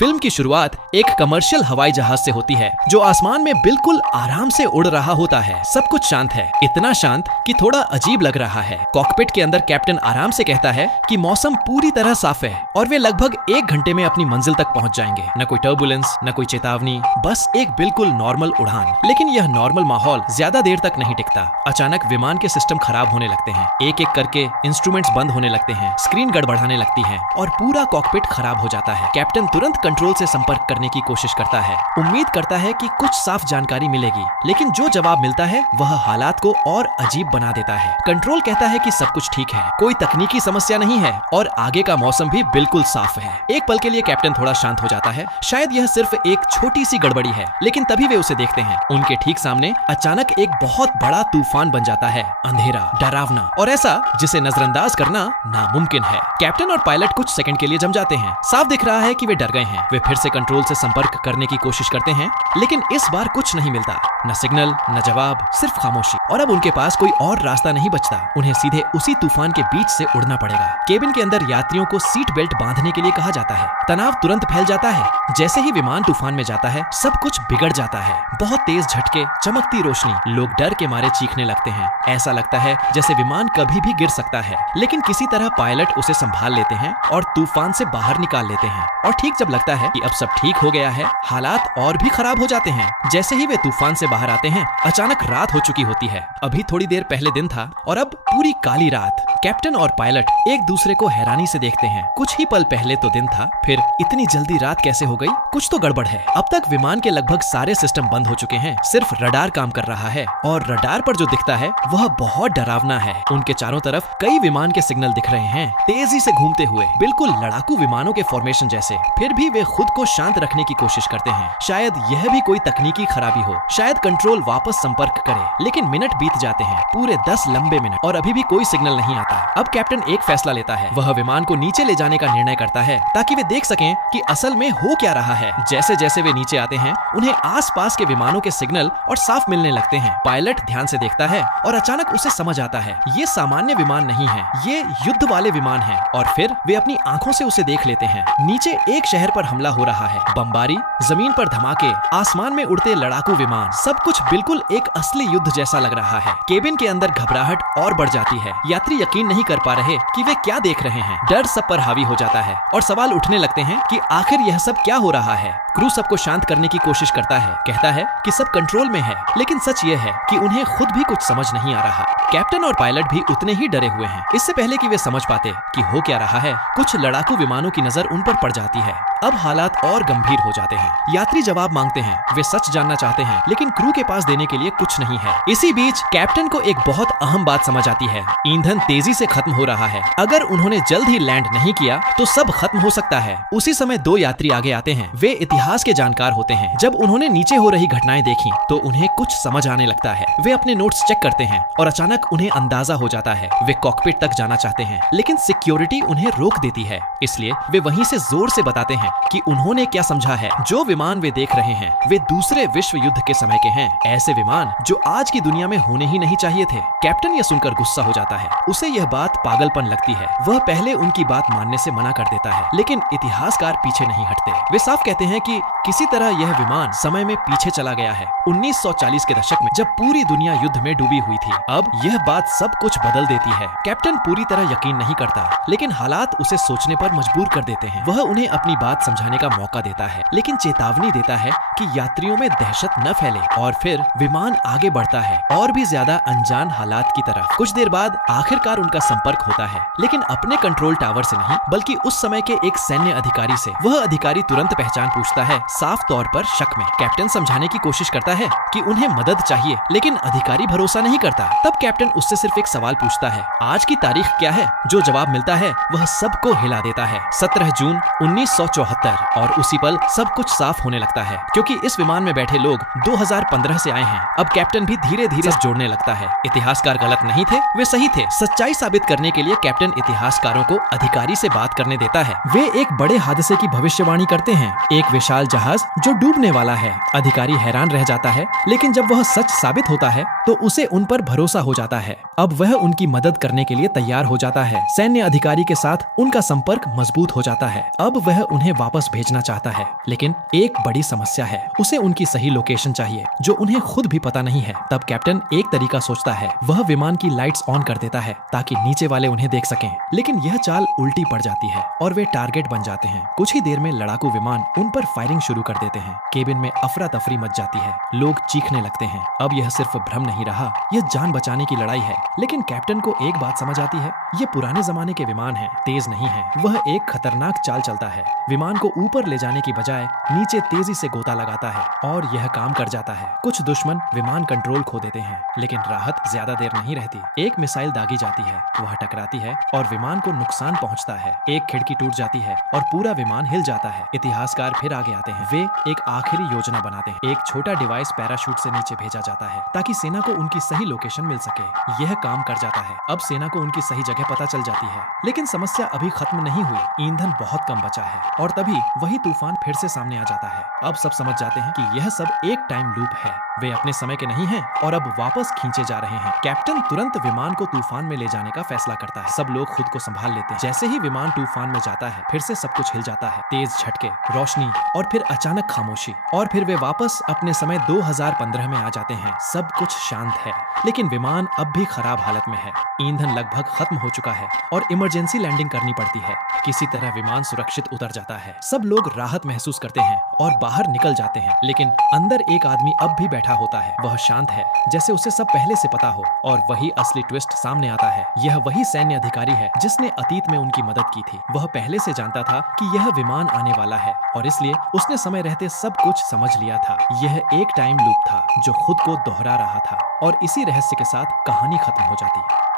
Film की शुरुआत एक कमर्शियल हवाई जहाज से होती है जो आसमान में बिल्कुल आराम से उड़ रहा होता है। सब कुछ शांत है, इतना शांत कि थोड़ा अजीब लग रहा है। कॉकपिट के अंदर कैप्टन आराम से कहता है कि मौसम पूरी तरह साफ है और वे लगभग 1 घंटे में अपनी मंजिल तक पहुंच जाएंगे। न कोई टर्बुलेंस, न कोई चेतावनी, बस एक बिल्कुल नॉर्मल उड़ान। लेकिन यह नॉर्मल माहौल ज्यादा देर तक नहीं टिकता। अचानक विमान के सिस्टम खराब होने लगते हैं। एक एक करके इंस्ट्रूमेंट्स बंद होने लगते हैं, स्क्रीन गड़बड़ाने लगती है और पूरा कॉकपिट खराब हो जाता है। कैप्टन तुरंत कंट्रोल से संपर्क करने की कोशिश करता है। उम्मीद करता है कि कुछ साफ जानकारी मिलेगी, लेकिन जो जवाब मिलता है वह हालात को और अजीब बना देता है। कंट्रोल कहता है कि सब कुछ ठीक है, कोई तकनीकी समस्या नहीं है और आगे का मौसम भी बिल्कुल साफ है। एक पल के लिए कैप्टन थोड़ा शांत हो जाता है। शायद यह सिर्फ एक छोटी सी गड़बड़ी है, लेकिन तभी वे उसे देखते हैं। उनके ठीक सामने अचानक एक बहुत बड़ा तूफान बन जाता है। अंधेरा, डरावना और ऐसा जिसे नजरअंदाज करना नामुमकिन है। कैप्टन और पायलट कुछ सेकंड के लिए जम जाते हैं। साफ दिख रहा है कि वे डर गए हैं। वे फिर से कंट्रोल से संपर्क करने की कोशिश करते हैं, लेकिन इस बार कुछ नहीं मिलता। न सिग्नल, न जवाब, सिर्फ खामोशी। और अब उनके पास कोई और रास्ता नहीं बचता। उन्हें सीधे उसी तूफान के बीच से उड़ना पड़ेगा। केबिन के अंदर यात्रियों को सीट बेल्ट बांधने के लिए कहा जाता है। तनाव तुरंत फैल जाता है। जैसे ही विमान तूफान में जाता है, सब कुछ बिगड़ जाता है। बहुत तेज झटके, चमकती रोशनी, लोग डर के मारे चीखने लगते हैं। ऐसा लगता है जैसे विमान कभी भी गिर सकता है, लेकिन किसी तरह पायलट उसे संभाल लेते हैं और तूफान से बाहर निकाल लेते हैं। और ठीक जब लगता है कि अब सब ठीक हो गया है, हालात और भी खराब हो जाते हैं। जैसे ही वे तूफान से बाहर आते हैं, अचानक रात हो चुकी होती है। अभी थोड़ी देर पहले दिन था और अब पूरी काली रात। कैप्टन और पायलट एक दूसरे को हैरानी से देखते हैं। कुछ ही पल पहले तो दिन था, फिर इतनी जल्दी रात कैसे हो गई? कुछ तो गड़बड़ है। अब तक विमान के लगभग सारे सिस्टम बंद हो चुके हैं, सिर्फ रडार काम कर रहा है और रडार पर जो दिखता है वह बहुत डरावना है। उनके चारों तरफ कई विमान के सिग्नल दिख रहे हैं, तेजी से घूमते हुए, बिल्कुल लड़ाकू विमानों के फॉर्मेशन जैसे। फिर भी वे खुद को शांत रखने की कोशिश करते हैं। शायद यह भी कोई तकनीकी खराबी हो, शायद कंट्रोल वापस संपर्क करे। लेकिन मिनट बीत जाते हैं, पूरे 10 लंबे मिनट, और अभी भी कोई सिग्नल नहीं आता। अब कैप्टन एक फैसला लेता है। वह विमान को नीचे ले जाने का निर्णय करता है ताकि वे देख सकें कि असल में हो क्या रहा है। जैसे जैसे वे नीचे आते हैं, उन्हें आसपास के विमानों के सिग्नल और साफ मिलने लगते हैं। पायलट ध्यान से देखता है और अचानक उसे समझ आता है ये सामान्य विमान नहीं है, ये युद्ध वाले विमान हैं। और फिर वे अपनी आंखों से उसे देख लेते हैं। नीचे एक शहर पर हमला हो रहा है, बमबारी, जमीन पर धमाके, आसमान में उड़ते लड़ाकू विमान, सब कुछ बिल्कुल एक असली युद्ध जैसा लग रहा है। केबिन के अंदर घबराहट और बढ़ जाती है। यात्री यकीन नहीं कर पा रहे कि वे क्या देख रहे हैं। डर सब पर हावी हो जाता है और सवाल उठने लगते हैं कि आखिर यह सब क्या हो रहा है। क्रू सबको शांत करने की कोशिश करता है, कहता है कि सब कंट्रोल में है, लेकिन सच ये है कि उन्हें खुद भी कुछ समझ नहीं आ रहा। कैप्टन और पायलट भी उतने ही डरे हुए हैं। इससे पहले कि वे समझ पाते कि हो क्या रहा है, कुछ लड़ाकू विमानों की नजर उन पर पड़ जाती है। अब हालात और गंभीर हो जाते हैं। यात्री जवाब मांगते हैं, वे सच जानना चाहते हैं, लेकिन क्रू के पास देने के लिए कुछ नहीं है। इसी बीच कैप्टन को एक बहुत अहम बात समझ आती है। ईंधन तेजी से खत्म हो रहा है। अगर उन्होंने जल्द ही लैंड नहीं किया तो सब खत्म हो सकता है। उसी समय 2 यात्री आगे आते हैं। वे इतिहास के जानकार होते हैं। जब उन्होंने नीचे हो रही घटनाएं देखी तो उन्हें कुछ समझ आने लगता है। वे अपने नोट्स चेक करते हैं और अचानक उन्हें अंदाजा हो जाता है। वे कॉकपिट तक जाना चाहते हैं, लेकिन सिक्योरिटी उन्हें रोक देती है। इसलिए वे वहीं से जोर से बताते हैं कि उन्होंने क्या समझा है। जो विमान वे देख रहे हैं वे दूसरे विश्व युद्ध के समय के हैं। ऐसे विमान जो आज की दुनिया में होने ही नहीं चाहिए थे। कैप्टन यह सुनकर गुस्सा हो जाता है। उसे यह बात पागलपन लगती है। वह पहले उनकी बात मानने से मना कर देता है, लेकिन इतिहासकार पीछे नहीं हटते। वे साफ कहते हैं कि किसी तरह यह विमान समय में पीछे चला गया है, 1940 के दशक में, जब पूरी दुनिया युद्ध में डूबी हुई थी। अब यह बात सब कुछ बदल देती है। कैप्टन पूरी तरह यकीन नहीं करता, लेकिन हालात उसे सोचने पर मजबूर कर देते हैं। वह उन्हें अपनी बात समझाने का मौका देता है, लेकिन चेतावनी देता है कि यात्रियों में दहशत न फैले। और फिर विमान आगे बढ़ता है, और भी ज्यादा अनजान हालात की तरफ। कुछ देर बाद आखिरकार उनका संपर्क होता है, लेकिन अपने कंट्रोल टावर से नहीं, बल्कि उस समय के एक सैन्य अधिकारी से। वह अधिकारी तुरंत पहचान पूछता है, साफ तौर पर शक में। कैप्टन समझाने की कोशिश करता है कि उन्हें मदद चाहिए, लेकिन अधिकारी भरोसा नहीं करता। तब कैप्टन उससे सिर्फ एक सवाल पूछता है, आज की तारीख क्या है? जो जवाब मिलता है वह सबको हिला देता है, 17 जून 1974। और उसी पल सब कुछ साफ होने लगता है, क्योंकि इस विमान में बैठे लोग 2015 से आए हैं। अब कैप्टन भी धीरे धीरे जोड़ने लगता है। इतिहासकार गलत नहीं थे, वे सही थे। सच्चाई साबित करने के लिए कैप्टन इतिहासकारों को अधिकारी से बात करने देता है। वे एक बड़े हादसे की भविष्यवाणी करते हैं, एक विशाल जहाज जो डूबने वाला है। अधिकारी हैरान रह जाता है, लेकिन जब वह सच साबित होता है तो उसे उन पर भरोसा हो जाता है। जाता है। अब वह उनकी मदद करने के लिए तैयार हो जाता है। सैन्य अधिकारी के साथ उनका संपर्क मजबूत हो जाता है। अब वह उन्हें वापस भेजना चाहता है, लेकिन एक बड़ी समस्या है, उसे उनकी सही लोकेशन चाहिए जो उन्हें खुद भी पता नहीं है। तब कैप्टन एक तरीका सोचता है, वह विमान की लाइट्स ऑन कर देता है ताकि नीचे वाले उन्हें देख सकें। लेकिन यह चाल उल्टी पड़ जाती है और वे टारगेट बन जाते हैं। कुछ ही देर में लड़ाकू विमान उन पर फायरिंग शुरू कर देते हैं। केबिन में अफरा तफरी मच जाती है, लोग चीखने लगते हैं। अब यह सिर्फ भ्रम नहीं रहा, यह जान बचाने की लड़ाई है। लेकिन कैप्टन को एक बात समझ आती है, ये पुराने जमाने के विमान हैं, तेज नहीं है। वह एक खतरनाक चाल चलता है, विमान को ऊपर ले जाने की बजाय नीचे तेजी से गोता लगाता है और यह काम कर जाता है। कुछ दुश्मन विमान कंट्रोल खो देते हैं, लेकिन राहत ज्यादा देर नहीं रहती। एक मिसाइल दागी जाती है, वह टकराती है और विमान को नुकसान पहुंचता है। एक खिड़की टूट जाती है और पूरा विमान हिल जाता है। इतिहासकार फिर आगे आते हैं। वे एक आखिरी योजना बनाते हैं। एक छोटा डिवाइस पैराशूट से नीचे भेजा जाता है ताकि सेना को उनकी सही लोकेशन मिल सके। यह काम कर जाता है। अब सेना को उनकी सही जगह पता चल जाती है। लेकिन समस्या अभी खत्म नहीं हुई, ईंधन बहुत कम बचा है और तभी वही तूफान फिर से सामने आ जाता है। अब सब समझ जाते हैं कि यह सब एक टाइम लूप है, वे अपने समय के नहीं हैं और अब वापस खींचे जा रहे हैं। कैप्टन तुरंत विमान को तूफान में ले जाने का फैसला करता है। सब लोग खुद को संभाल लेते हैं। जैसे ही विमान तूफान में जाता है, फिर से सब कुछ हिल जाता है। तेज झटके, रोशनी और फिर अचानक खामोशी, और फिर वे वापस अपने समय 2015 में आ जाते हैं। सब कुछ शांत है, लेकिन विमान अब भी खराब हालत में है। ईंधन लगभग खत्म हो चुका है और इमरजेंसी लैंडिंग करनी पड़ती है। किसी तरह विमान सुरक्षित उतर जाता है। सब लोग राहत महसूस करते हैं और बाहर निकल जाते हैं, लेकिन अंदर एक आदमी अब भी बैठा होता है। वह शांत है, जैसे उसे सब पहले से पता हो। और वही असली ट्विस्ट सामने आता है। यह वही सैन्य अधिकारी है जिसने अतीत में उनकी मदद की थी। वह पहले से जानता था कि यह विमान आने वाला है और इसलिए उसने समय रहते सब कुछ समझ लिया था। यह एक टाइम लूप था जो खुद को दोहरा रहा था और इसी रहस्य के साथ कहानी खत्म हो जाती।